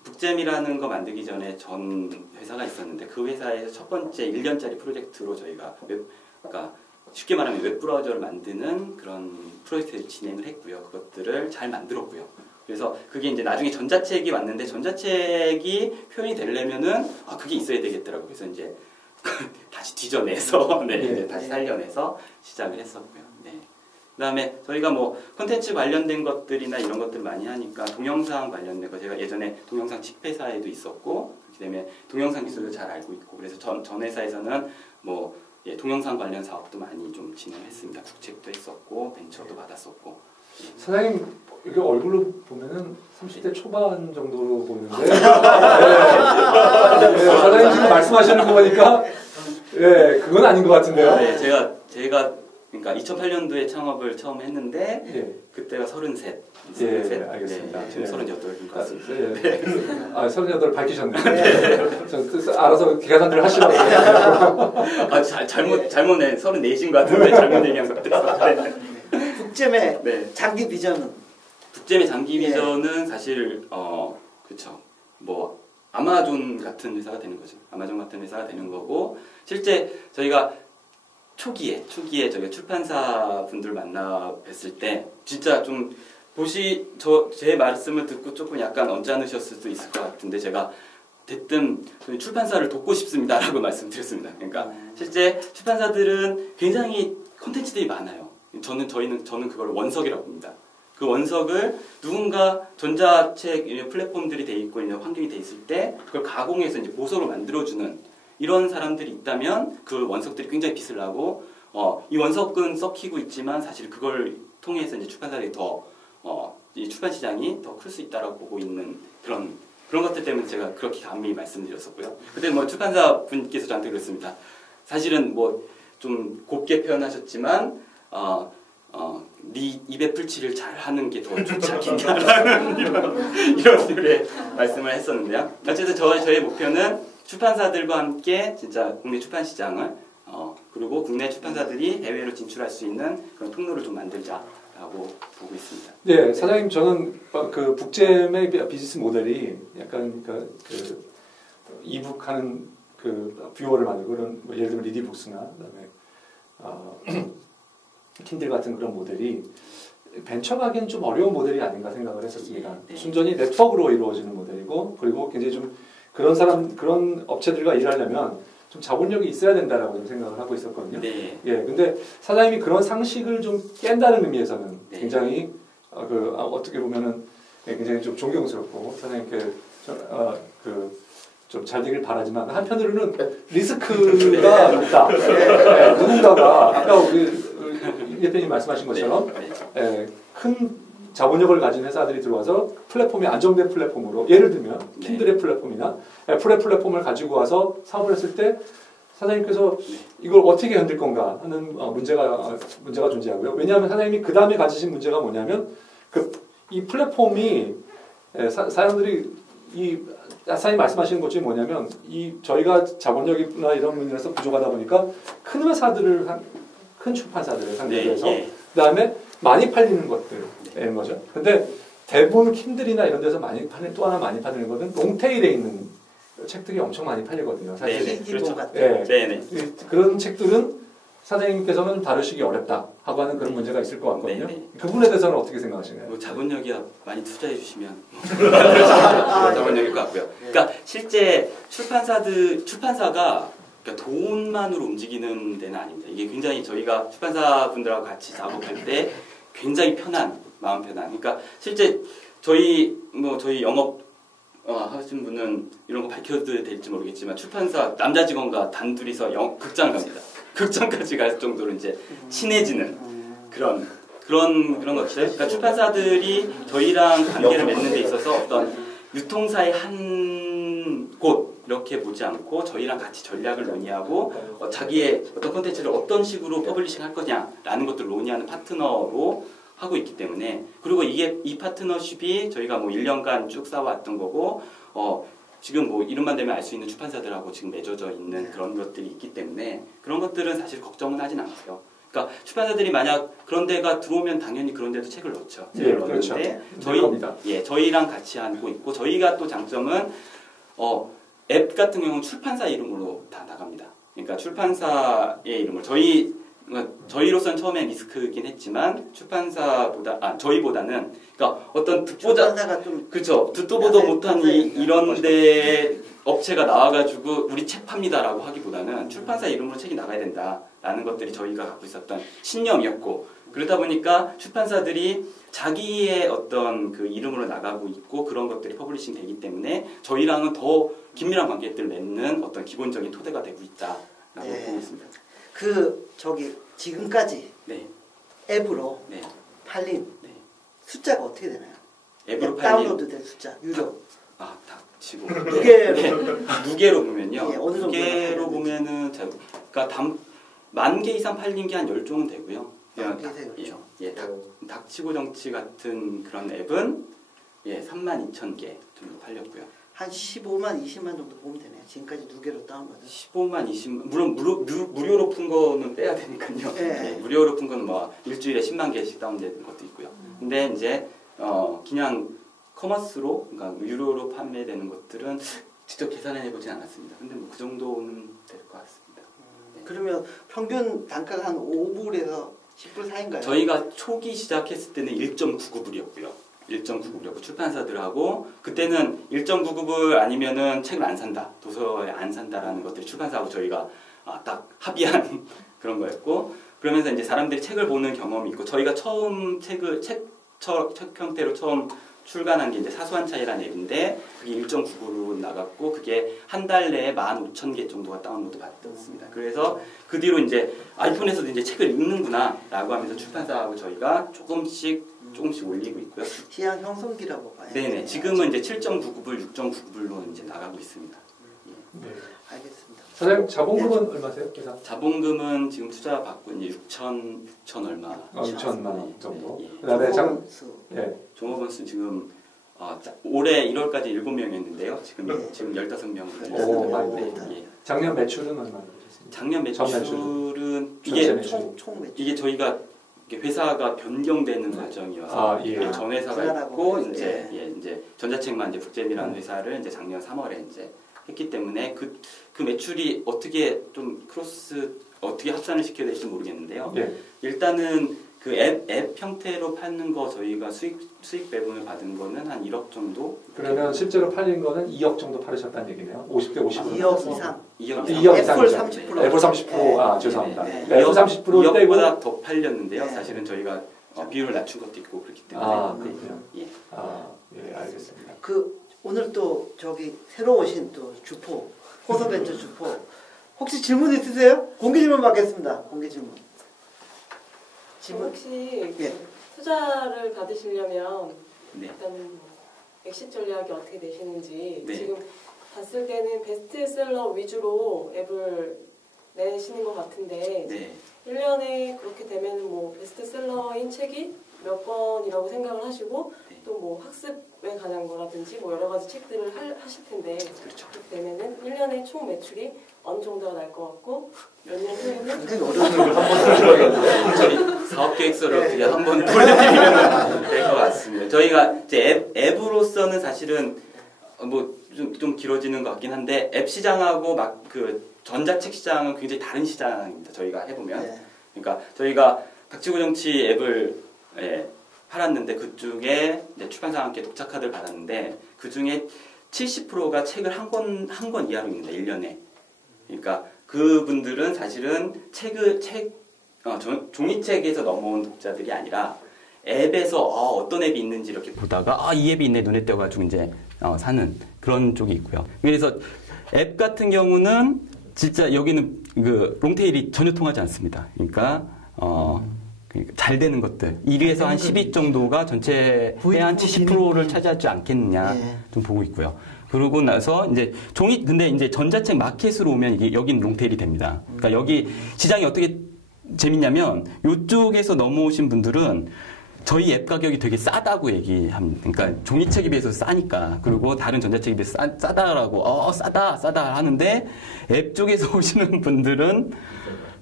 북잼이라는 거 만들기 전에 전 회사가 있었는데 그 회사에서 첫 번째 1년짜리 프로젝트로 저희가 그러니까 쉽게 말하면 웹브라우저를 만드는 그런 프로젝트를 진행을 했고요. 그것들을 잘 만들었고요. 그래서 그게 이제 나중에 전자책이 왔는데 전자책이 표현이 되려면은 그게 있어야 되겠더라고요. 그래서 이제 다시 뒤져내서 다시 살려내서 시작을 했었고요. 그다음에 저희가 콘텐츠 관련된 것들이나 이런 것들 많이 하니까 동영상 관련된 거 제가 예전에 동영상 칩회사에도 있었고 그다음에 동영상 기술을 잘 알고 있고 그래서 전 회사에서는 동영상 관련 사업도 많이 좀 진행했습니다. 국책도 했었고 벤처도 받았었고. 사장님 이게 얼굴로 보면은 30대 초반 정도로 보이는데 사장님 지금 말씀하시는 거 보니까 그건 아닌 것 같은데요. 제가 그러니까 2008년도에 창업을 처음 했는데 그때가 33. 알겠습니다. 지금 38인 것 같습니다. 38 밝히셨네요. 저 알아서 계산들을 하시라고. 잘못 34인 것 같은데 잘못 얘기한 것 같아서. 북잼의 장기 비전은? 북잼의 장기 비전은 사실 그렇죠. 아마존 같은 회사가 되는 거죠. 아마존 같은 회사가 되는 거고 실제 저희가 초기에 저희가 출판사 분들 만나 뵀을 때 진짜 좀 제 말씀을 듣고 조금 약간 언짢으셨을 수도 있을 것 같은데 제가 됐든 저희 출판사를 돕고 싶습니다라고 말씀드렸습니다. 그러니까 실제 출판사들은 굉장히 콘텐츠들이 많아요. 저는 그걸 원석이라고 봅니다. 그 원석을 누군가 전자책 플랫폼들이 돼 있고 있는 환경이 돼 있을 때 그걸 가공해서 이제 보석으로 만들어주는 이런 사람들이 있다면 그 원석들이 굉장히 빛을 나고 이 원석은 썩히고 있지만 사실 그걸 통해서 이제 출판사들이 이 출판 시장이 더 클 수 있다라고 보고 있는 그런 것들 때문에 제가 그렇게 감히 말씀드렸었고요. 그때 뭐 출판사 분께서 저한테 그랬습니다. 사실은 뭐 좀 곱게 표현하셨지만 네 입에 풀칠을 잘 하는 게 더 좋지 않겠냐라는 이런 식의 말씀을 했었는데요. 어쨌든 저의 목표는 출판사들과 함께 진짜 국내 출판 시장을 그리고 국내 출판사들이 해외로 진출할 수 있는 그런 통로를 좀 만들자라고 보고 있습니다. 네, 사장님 저는 그 북잼의 비즈니스 모델이 약간 그 이북 하는 그 뷰어를 만들고 그런 뭐 예를 들면 리디북스나 그다음에 킨들 같은 그런 모델이 벤처가기는 좀 어려운 모델이 아닌가 생각을 했었습니다. 네. 순전히 네트워크로 이루어지는 모델이고 그리고 굉장히 좀 그런 업체들과 일하려면 좀 자본력이 있어야 된다라고 좀 생각을 하고 있었거든요. 네. 예, 근데 사장님이 그런 상식을 좀 깬다는 의미에서는 네. 굉장히 어떻게 보면은 굉장히 좀 존경스럽고 사장님께 좀 잘 되길 바라지만 한편으로는 리스크가 높다. 네, 누군가가 아까 우리 임 대표님 말씀하신 것처럼 큰 자본력을 가진 회사들이 들어와서 플랫폼이 안정된 플랫폼으로 예를 들면 킨들의 플랫폼이나 애플의 플랫폼을 가지고 와서 사업을 했을 때 사장님께서 이걸 어떻게 견딜 건가 하는 문제가 존재하고요. 왜냐하면 사장님이 그 다음에 가지신 문제가 뭐냐면 이 플랫폼이 사람들이 사장님 말씀하시는 것 중에 뭐냐면 저희가 자본력이나 이런 면에서 부족하다 보니까 큰 회사들을 큰 출판사들을 상대로 해서 그다음에 많이 팔리는 것들인 거죠. 근데 대부분 킨들이나 이런 데서 또 하나 많이 팔리는 것은 롱테일에 있는 책들이 엄청 많이 팔리거든요. 사실. 네네. 그렇죠. 네네. 그런 책들은 사장님께서는 다루시기 어렵다 하고 하는 그런 문제가 있을 것 같거든요. 네네. 그 부분에 대해서는 어떻게 생각하시나요? 뭐 자본력이야 많이 투자해 주시면 자본력일 것 같고요. 그러니까 실제 출판사가 그러니까 돈만으로 움직이는 데는 아닙니다. 이게 굉장히 저희가 출판사 분들하고 같이 작업할 때 굉장히 마음 편한. 그러니까 실제 저희 영업 하신 분은 이런 거 밝혀도 될지 모르겠지만 출판사 남자 직원과 단둘이서 극장을 갑니다. 극장까지 갈 정도로 이제 친해지는 그런 것들. 그러니까 출판사들이 저희랑 관계를 맺는 데 있어서 어떤 유통사의 한 곳 이렇게 보지 않고 저희랑 같이 전략을 논의하고 자기의 어떤 콘텐츠를 어떤 식으로 퍼블리싱 할 거냐라는 것들을 논의하는 파트너로 하고 있기 때문에 그리고 이 파트너십이 저희가 뭐 1년간 쭉 쌓아왔던 거고 지금 뭐 이름만 대면 알 수 있는 출판사들하고 지금 맺어져 있는 그런 것들이 있기 때문에 그런 것들은 사실 걱정은 하진 않고요. 그러니까 출판사들이 만약 그런 데가 들어오면 당연히 그런 데도 책을 넣죠. 책을 넣는데 그렇죠. 저희랑 같이 하고 있고 저희가 또 장점은 앱 같은 경우는 출판사 이름으로 다 나갑니다. 그러니까 출판사의 이름을 저희로서는 처음엔 리스크긴 했지만 저희보다는 그러니까 어떤 듣도 보도 못한 이런데 업체가 나와가지고 우리 책 팝니다라고 하기보다는 출판사 이름으로 책이 나가야 된다라는 것들이 저희가 갖고 있었던 신념이었고 그러다 보니까 출판사들이 자기의 어떤 그 이름으로 나가고 있고 그런 것들이 퍼블리싱 되기 때문에 저희랑은 더 긴밀한 관계들을 맺는 어떤 기본적인 토대가 되고 있다라고 보고 있습니다. 지금까지 앱으로 팔린 숫자가 어떻게 되나요? 앱으로 팔린 다운로드된 숫자 유료. 닥치고 누계로 보면요. 누계로 보면은 그러니까 10,000개 이상 팔린 게 한 10종은 되고요. 닥치고 정치 같은 그런 앱은 32,000개 정도 팔렸고요. 한 15만, 20만 정도 보면 되네요. 지금까지 누계로 다운받은. 15만, 20만 물론 무료로 푼 거는 빼야 되니까요. 무료로 푼 거는 뭐 일주일에 10만 개씩 다운되는 것도 있고요. 근데 이제 그냥 커머스로 그러니까 유료로 판매되는 것들은 직접 계산해 보진 않았습니다. 근데 뭐 그 정도는 될 것 같습니다. 그러면 평균 단가가 한 5불에서 10불 사이인가요? 저희가 초기 시작했을 때는 1.99불이었고요. 1.99였고 출판사들하고 그때는 1.99을 아니면은 책을 안 산다, 도서에 안 산다라는 것들이 출판사하고 저희가 딱 합의한 그런 거였고, 그러면서 이제 사람들이 책을 보는 경험이 있고, 저희가 처음 책 형태로 처음 출간한 게 이제 사소한 차이라는 앱인데, 그게 1.99로 나갔고, 그게 한 달 내에 15,000개 정도가 다운로드 받았습니다. 그래서 그 뒤로 이제 아이폰에서도 이제 책을 읽는구나라고 하면서 출판사하고 저희가 조금씩 올리고 있고요. 시장 형성기라고 봐요. 네네. 지금은 이제 7.99불, 6.99불로 이제 나가고 있습니다. 네. 알겠습니다. 사장님, 자본금은 얼마세요? 계산? 자본금은 지금 투자 받고 이제 6천 얼마. 6천만 원 정도. 예. 그다음에 종업원 수 지금 올해 1월까지 7명이었는데요. 지금 15명으로 늘렸습니다. 예. 작년 매출은 얼마나 되셨습니까? 작년 매출은 이게 총 매출. 이게 저희가 회사가 변경되는 과정이어서 전 회사가 있고 이제 전자책만 이제 북잼이라는 회사를 이제 작년 3월에 이제 했기 때문에 그 매출이 어떻게 좀 어떻게 합산을 시켜야 될지 모르겠는데요. 일단은 그 앱 형태로 파는 거 저희가 수익 배분을 받은 거는 한 1억 정도. 그러면 실제로 팔린 거는 2억 정도 팔으셨다는 얘기네요. 50대 50으로. 2억 이상. 2억 이상. 애플 30%. 애플 30%. 죄송합니다. 애플 30% 떼고 2억보다 더 팔렸는데요. 사실은 저희가 비율을 낮춘 것도 있고 그렇기 때문에. 그렇군요. 예, 알겠습니다. 오늘 또 새로 오신 또 주포, 호서벤처 주포. 혹시 질문 있으세요? 공개 질문 받겠습니다. 공개 질문. 혹시 투자를 받으시려면 일단 엑싯 전략이 어떻게 되시는지 지금 봤을 때는 베스트셀러 위주로 앱을 내시는 것 같은데 1년에 그렇게 되면 뭐 베스트셀러인 책이 몇 권이라고 생각을 하시고 또 뭐 학습에 관한 거라든지 뭐 여러 가지 책들을 하실 텐데 그렇게 되면은 1년에 총 매출이 어느 정도가 날 것 같고 몇 년 후에는 사업 계획서를 어떻게 한번 보내드리면 될 것 같습니다. 저희가 이제 앱으로서는 사실은 뭐 좀 길어지는 것 같긴 한데 앱 시장하고 막 그 전자책 시장은 굉장히 다른 시장입니다. 저희가 해보면 그러니까 저희가 닥치고 정치 앱을 팔았는데 그중에 출판사와 함께 독자 카드를 받았는데 그 중에 70%가 책을 한 권 이하로 읽는다 1년에. 그러니까 그분들은 사실은 종이책에서 넘어온 독자들이 아니라 앱에서 어떤 앱이 있는지 이렇게 보다가 이 앱이 있네 눈에 띄어가지고 이제 사는 그런 쪽이 있고요. 그래서 앱 같은 경우는 진짜 여기는 그 롱테일이 전혀 통하지 않습니다. 그러니까 잘 되는 것들 1위에서 한 10위 정도가 전체의 한 70%를 차지하지 않겠느냐 좀 보고 있고요. 그러고 나서 근데 이제 전자책 마켓으로 오면 이게 여긴 롱테일이 됩니다. 그러니까 여기 시장이 어떻게 재밌냐면 이쪽에서 넘어오신 분들은 저희 앱 가격이 되게 싸다고 얘기합니다. 그러니까 종이책에 비해서 싸니까. 그리고 다른 전자책에 비해서 싸다라고 싸다 하는데 앱 쪽에서 오시는 분들은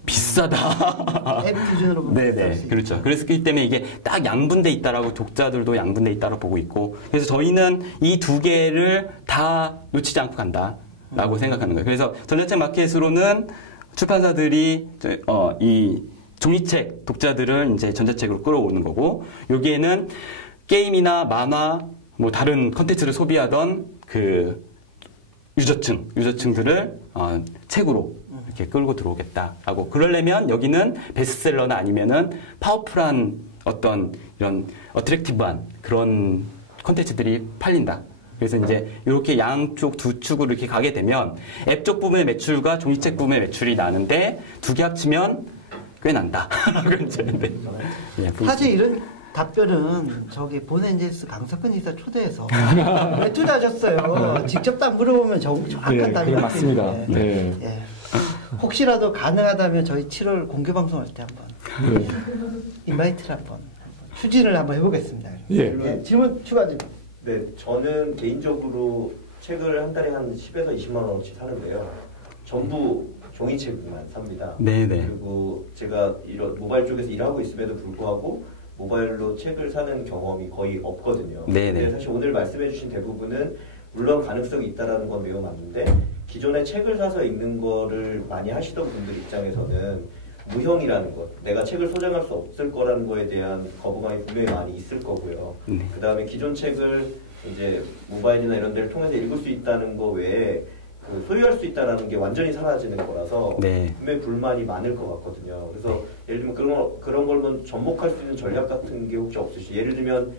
비싸다. 앱 기준으로 네네, 그렇죠. 그렇기 때문에 이게 딱 양분돼 있다라고 독자들도 양분돼 있다라고 보고 있고, 그래서 저희는 이 두 개를 다 놓치지 않고 간다라고 생각하는 거예요. 그래서 전자책 마켓으로는 출판사들이 이 종이책 독자들을 이제 전자책으로 끌어오는 거고, 여기에는 게임이나 만화, 뭐 다른 컨텐츠를 소비하던 그 유저층들을 책으로 이렇게 끌고 들어오겠다라고. 그러려면 여기는 베스트셀러나 아니면은 파워풀한 어떤 이런 어트랙티브한 그런 컨텐츠들이 팔린다. 그래서 이제 이렇게 양쪽 두 축으로 이렇게 가게 되면 앱 쪽 부분의 매출과 종이책 부분의 매출이 나는데 두 개 합치면 꽤 난다. 사실 이런 답변은 본엔젤스 강석근 이사 초대해서 왜 투자하셨어요? 직접 딱 물어보면 정확한 답이 맞습니다. 혹시라도 가능하다면 저희 7월 공개 방송할 때 한번 인바이트를 한번 추진을 한번 해보겠습니다. 질문 추가 질문. 네, 저는 개인적으로 책을 한 달에 한 10에서 20만 원어치 사는데요. 전부 종이책만 삽니다. 네네. 그리고 제가 이런 모바일 쪽에서 일하고 있음에도 불구하고 모바일로 책을 사는 경험이 거의 없거든요. 네네. 근데 사실 오늘 말씀해주신 대부분은 물론 가능성이 있다라는 건 매우 맞는데 기존에 책을 사서 읽는 거를 많이 하시던 분들 입장에서는 무형이라는 것, 내가 책을 소장할 수 없을 거라는 거에 대한 거부감이 분명히 많이 있을 거고요. 그 다음에 기존 책을 이제 모바일이나 이런 데를 통해서 읽을 수 있다는 거 외에 그 소유할 수 있다는 게 완전히 사라지는 거라서 분명히 불만이 많을 것 같거든요. 그래서 예를 들면 그런 걸 접목할 수 있는 전략 같은 게 혹시 없으시? 예를 들면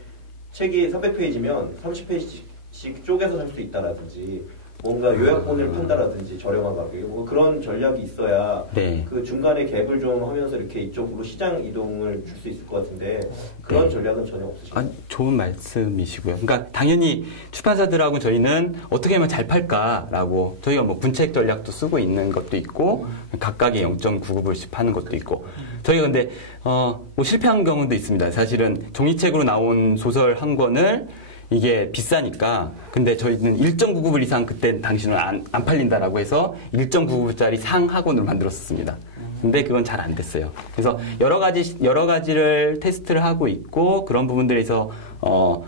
책이 300페이지면 30페이지씩 쪼개서 살 수 있다라든지 뭔가 요약본을 판다라든지 저렴한 가격에 뭐 그런 전략이 있어야 그 중간에 갭을 좀 하면서 이렇게 이쪽으로 시장 이동을 줄 수 있을 것 같은데 그런 전략은 전혀 없으시죠? 좋은 말씀이시고요. 그러니까 당연히 출판사들하고 저희는 어떻게 하면 잘 팔까라고 저희가 뭐 분책 전략도 쓰고 있는 것도 있고 각각의 0.99불씩 파는 것도 있고 저희가 근데 뭐 실패한 경우도 있습니다. 사실은 종이책으로 나온 소설 한 권을 이게 비싸니까 근데 저희는 1.99불 이상 그때 당시는 안 팔린다라고 해서 1.99불짜리 상학원을 만들었었습니다. 근데 그건 잘 안 됐어요. 그래서 여러 가지를 테스트를 하고 있고 그런 부분들에서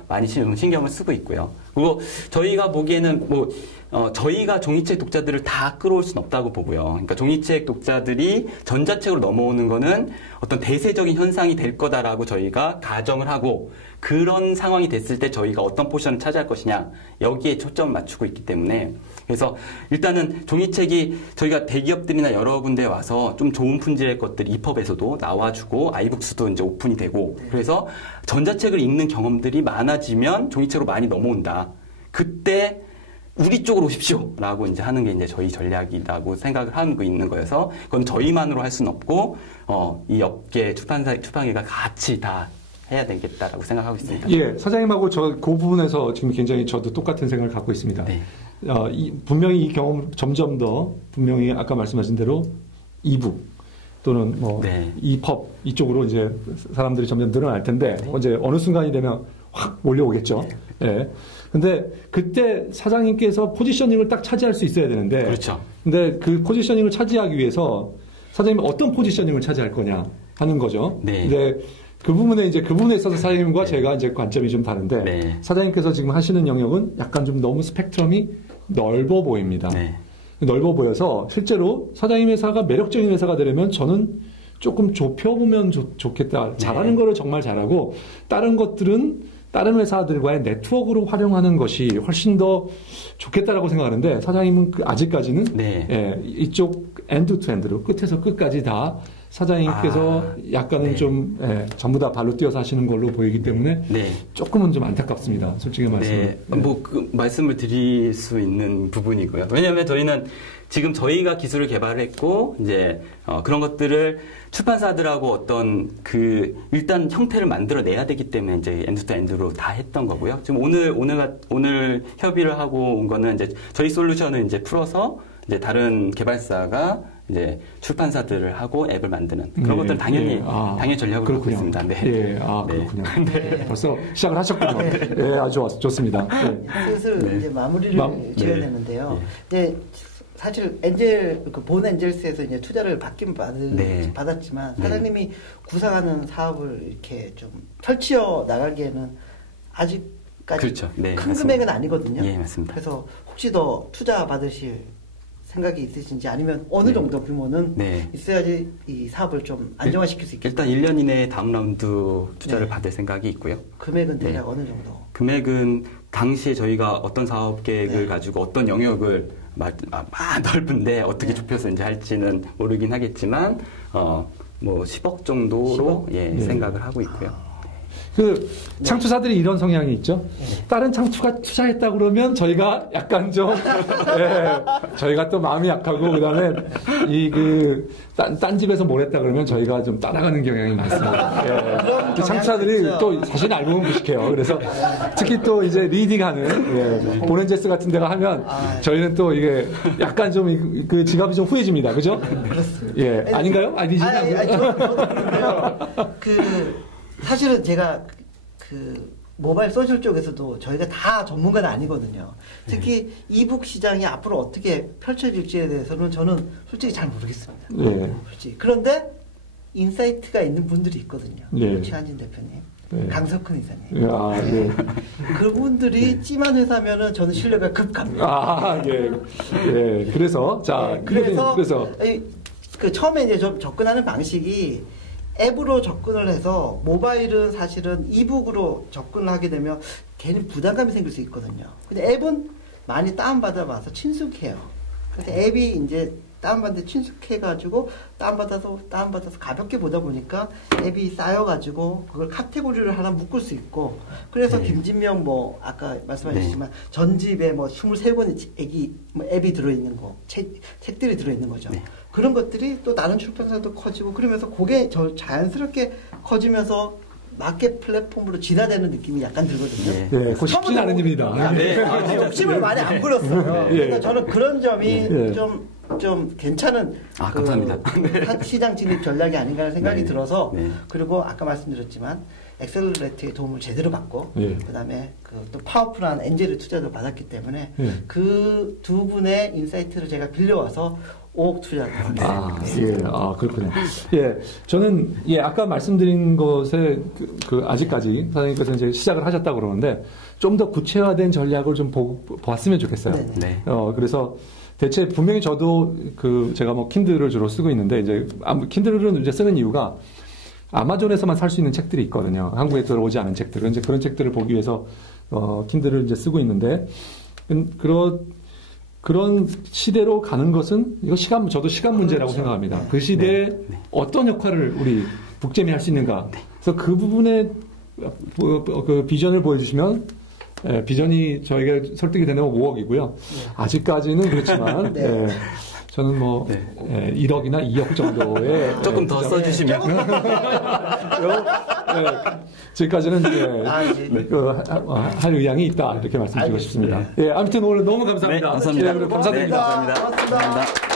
많이 신경을 쓰고 있고요. 그리고 저희가 보기에는 저희가 종이책 독자들을 다 끌어올 수는 없다고 보고요. 그러니까 종이책 독자들이 전자책으로 넘어오는 거는 어떤 대세적인 현상이 될 거다라고 저희가 가정을 하고 그런 상황이 됐을 때 저희가 어떤 포지션을 차지할 것이냐 여기에 초점을 맞추고 있기 때문에 그래서 일단은 종이책이 저희가 대기업들이나 여러 군데에 와서 좀 좋은 품질의 것들이 이펍에서도 나와주고 아이북스도 이제 오픈이 되고 그래서 전자책을 읽는 경험들이 많아지면 종이책으로 많이 넘어온다. 그때 우리 쪽으로 오십시오. 라고 이제 하는 게 이제 저희 전략이라고 생각을 하고 있는 거여서 그건 저희만으로 할 수는 없고, 이 업계 출판계가 같이 다 해야 되겠다라고 생각하고 있습니다. 예, 사장님하고 그 부분에서 지금 굉장히 저도 똑같은 생각을 갖고 있습니다. 네. 분명히 이 경험 점점 더 분명히 아까 말씀하신 대로 이북 또는 이펍 이쪽으로 이제 사람들이 점점 늘어날 텐데 이제 어느 순간이 되면 확 몰려오겠죠. 예. 근데 그때 사장님께서 포지셔닝을 딱 차지할 수 있어야 되는데. 그렇죠. 근데 그 포지셔닝을 차지하기 위해서 사장님이 어떤 포지셔닝을 차지할 거냐 하는 거죠. 네. 근데 그 부분에 있어서 사장님과 제가 이제 관점이 좀 다른데 사장님께서 지금 하시는 영역은 약간 좀 너무 스펙트럼이 넓어 보입니다. 넓어 보여서 실제로 사장님 회사가 매력적인 회사가 되려면 저는 조금 좁혀보면 좋겠다. 잘하는 거를 정말 잘하고 다른 것들은 다른 회사들과의 네트워크로 활용하는 것이 훨씬 더 좋겠다라고 생각하는데 사장님은 아직까지는 이쪽 엔드 투 엔드로 끝에서 끝까지 다 사장님께서 약간은 좀 전부 다 발로 뛰어서 하시는 걸로 보이기 때문에 조금은 좀 안타깝습니다. 솔직히 말씀을. 그 말씀을 드릴 수 있는 부분이고요. 왜냐하면 저희는 지금 저희가 기술을 개발했고 이제 그런 것들을 출판사들하고 어떤 일단 형태를 만들어내야 되기 때문에 이제 엔드 투 엔드로 다 했던 거고요. 지금 오늘 협의를 하고 온 거는 이제 저희 솔루션을 이제 풀어서 이제 다른 개발사가 이제 출판사들을 하고 앱을 만드는 그런 것들은 당연히 전략으로 갖고 있습니다. 그렇군요. 벌써 시작을 하셨군요. 아주 좋습니다. 슬슬 이제 마무리를 지어야 되는데요. 사실 본 엔젤스에서 이제 투자를 받긴 받았지만 사장님이 구상하는 사업을 이렇게 좀 펼쳐 나가기에는 아직까지 큰 맞습니다. 금액은 아니거든요. 맞습니다. 그래서 혹시 더 투자 받으실 생각이 있으신지 아니면 어느 정도 규모는 있어야지 이 사업을 좀 안정화시킬 수 있겠죠? 일단 1년 이내에 다음 라운드 투자를 받을 생각이 있고요. 금액은 대략 어느 정도? 금액은 당시에 저희가 어떤 사업 계획을 가지고 어떤 영역을 넓은데 어떻게 좁혀서 이제 할지는 모르긴 하겠지만 뭐 10억 정도로 생각을 하고 있고요. 창투사들이 이런 성향이 있죠. 다른 창투가 투자했다 그러면 저희가 약간 좀 저희가 또 마음이 약하고 그다음에 딴 집에서 뭘 했다 그러면 저희가 좀 따라가는 경향이 많습니다. 창투사들이 또 사실 알고 보면 무식해요. 그래서 특히 또 이제 리딩하는 보렌제스 같은 데가 하면 저희는 또 이게 약간 좀 그 지갑이 좀 후해집니다. 그죠? 그렇습니다. 아닌가요? 아니지? 사실은 제가 모바일 소셜 쪽에서도 저희가 다 전문가는 아니거든요. 특히 이북 시장이 앞으로 어떻게 펼쳐질지에 대해서는 저는 솔직히 잘 모르겠습니다. 솔직히. 그런데 인사이트가 있는 분들이 있거든요. 최한진 대표님, 강석훈 이사님. 그분들이 찜한 회사면은 저는 신뢰가 급 갑니다. 그래서 그 처음에 이제 좀 접근하는 방식이 앱으로 접근을 해서 모바일은 사실은 이북으로 접근을 하게 되면 괜히 부담감이 생길 수 있거든요. 근데 앱은 많이 다운받아봐서 친숙해요. 그래서 앱이 이제 다운받는데 친숙해가지고 다운받아서 가볍게 보다 보니까 앱이 쌓여가지고 그걸 카테고리를 하나 묶을 수 있고 그래서 김진명 뭐 아까 말씀하셨지만 전집에 뭐 23권의 앱이 들어있는 거 책들이 들어있는 거죠. 그런 것들이 또 다른 출판사도 커지고 그러면서 그게 자연스럽게 커지면서 마켓 플랫폼으로 진화되는 느낌이 약간 들거든요. 네, 그거 쉽지 않은 일입니다. 욕심을 많이 안 부렸어요. 그래서 저는 그런 점이 좀 괜찮은 감사합니다. 시장 진입 전략이 아닌가라는 생각이 들어서 그리고 아까 말씀드렸지만 엑셀러레이트의 도움을 제대로 받고 그다음에 또 파워풀한 엔젤의 투자도 받았기 때문에 그 두 분의 인사이트를 제가 빌려와서 5억 투자를 했습니다. 그렇군요. 저는 아까 말씀드린 것에 아직까지 사장님께서 이제 시작을 하셨다고 그러는데 좀 더 구체화된 전략을 좀 보았으면 좋겠어요. 그래서 대체 분명히 저도 제가 뭐 킨들을 주로 쓰고 있는데 이제 킨들을 이제 쓰는 이유가 아마존에서만 살 수 있는 책들이 있거든요. 한국에 들어오지 않은 책들은 이제 그런 책들을 보기 위해서 킨들을 이제 쓰고 있는데 그런 시대로 가는 것은 저도 시간 문제라고 생각합니다. 그 시대에 어떤 역할을 우리 북잼이 할 수 있는가. 그래서 그 부분에 그 비전을 보여주시면 비전이 저희가 설득이 되는 건 5억이고요. 아직까지는 그렇지만 저는 뭐 1억이나 2억 정도의 조금 더 써주시면 지금까지는 할 의향이 있다 이렇게 말씀드리고 싶습니다. 아무튼 오늘 너무 감사합니다. 감사합니다. 감사드립니다. 감사합니다.